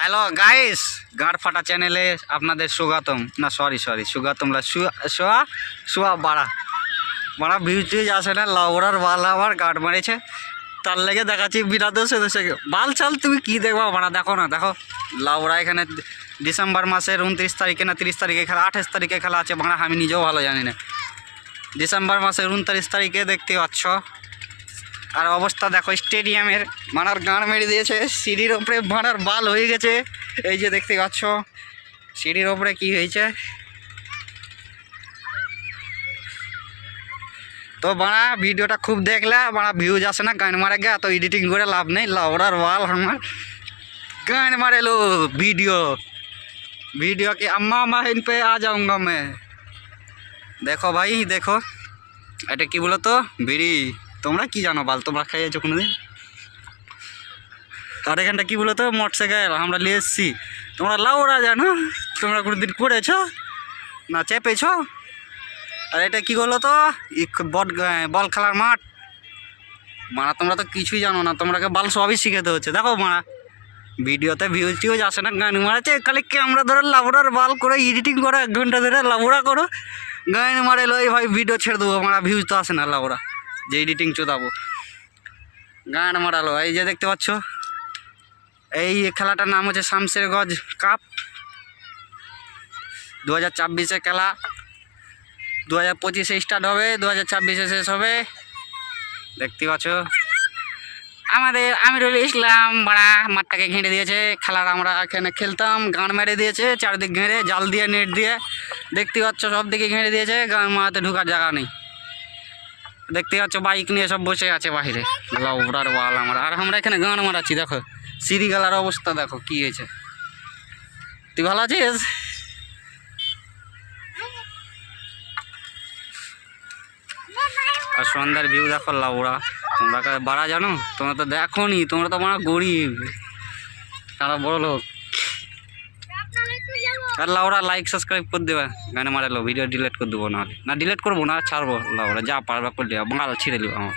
Hello guys, গাঁড় ফাটা চ্যানেলে আপনাদের স্বাগতম। না সরি স্বাগতম না, শুয়া বাড়া বাড়া ভিউজ টিউজ আসে না। লাউড়ার বাল আবার গাঁড় মারেছে, তার লেগে দেখাচ্ছি বিনা দোষে দোষে বাল চাল। তুমি কি দেখবা বাড়া? দেখো না, দেখো লাউড়া এখানে ডিসেম্বর মাসের 29 তারিখে না 30 তারিখে খেলা, 28 তারিখে খেলা আছে বাড়া, আমি নিজেও ভালো জানি না। ডিসেম্বর মাসের 29 তারিখে দেখতে পাচ্ছ। আর অবস্থা দেখো স্টেডিয়ামের, মানার গাঁড় মেরে দিয়েছে। সিঁড়ির ওপরে মানার বাল হয়ে গেছে, এই যে দেখতে পাচ্ছ সিঁড়ির ওপরে কি হয়েছে। তো বাড়া ভিডিওটা খুব দেখলে বাড়া ভিউজ আসে না, গান মারে গে, তো এডিটিং করে লাভ নেই। লাউড়ার বাল আমার গান मारे लो। वीडियो के अम्मा मैं इन पे आ जाऊंगा मैं। देखो भाई देखो, এটা কি বলো তো? বিড়ি। তোমরা কি জানো বাল? তোমরা খাইয়েছো কোনোদিন? আর এখানটা কি বলো তো? মোটরসাইকেল আমরা নিয়ে এসেছি। তোমরা লাউড়া জানো? তোমরা কোনোদিন করেছো না চেপেছো? আর এটা কি বলো তো? বল খেলার মাঠ। মারা তোমরা তো কিছুই জানো না, তোমরাকে বাল সবই শিখাতে হচ্ছে। দেখো মারা ভিডিওতে ভিউজ টিউজ আসে না, গান মারাচ্ছে খালি ক্যামেরা ধরে লাউড়ার বাল করে এডিটিং করে 1 ঘন্টা ধরে লাউড়া করো, গান মারে লো। এই ভাই ভিডিও ছেড়ে দেবো, মারা ভিউজ তো আসে না লাউড়া, যে এডিটিং চোদাবো। গান মারালো। এই যে দেখতে পাচ্ছ, এই খেলাটার নাম হচ্ছে শামশেরগঞ্জ কাপ। 2024-এ খেলা, 2025-এ স্টার্ট হবে, 2026-এ শেষ হবে। দেখতে পাচ্ছ আমাদের আমিরুল ইসলাম বাড়া মাঠটাকে ঘিরে দিয়েছে। খেলার আমরা এখানে খেলতাম, গান মেরে দিয়েছে চারদিক ঘিরে, জাল দিয়ে নেট দিয়ে। দেখতে পাচ্ছ সব দিকে ঘিরে দিয়েছে, গান মারাতে ঢোকার জায়গা নেই। দেখতে পাচ্ছ বাইক নিয়ে সব বসে আছে বাহিরে, লাউড়ার বাল আমার। আর আমরা এখানে গান মারাচ্ছি, দেখো সিঁড়ি গেলার অবস্থা দেখো কি হয়েছে। তুই ভালো আছিস? আর সন্ধ্যার ভিউ দেখো লাউড়া। তোমরা বাড়া জানো? তোমরা তো দেখো নি, তোমরা তো বাড়া গরিব, তারা বড় লোক। আর লাউড়া লাইক সাবস্ক্রাইব করে দেবে, গানে মারালো। ভিডিও ডিলিট করে দেবো, নাহলে না ডিলিট করবো না, ছাড়বো। লাউড়া যা পারবা করে দেবা, বাঙাল ছিঁড়ে দেবো আমার।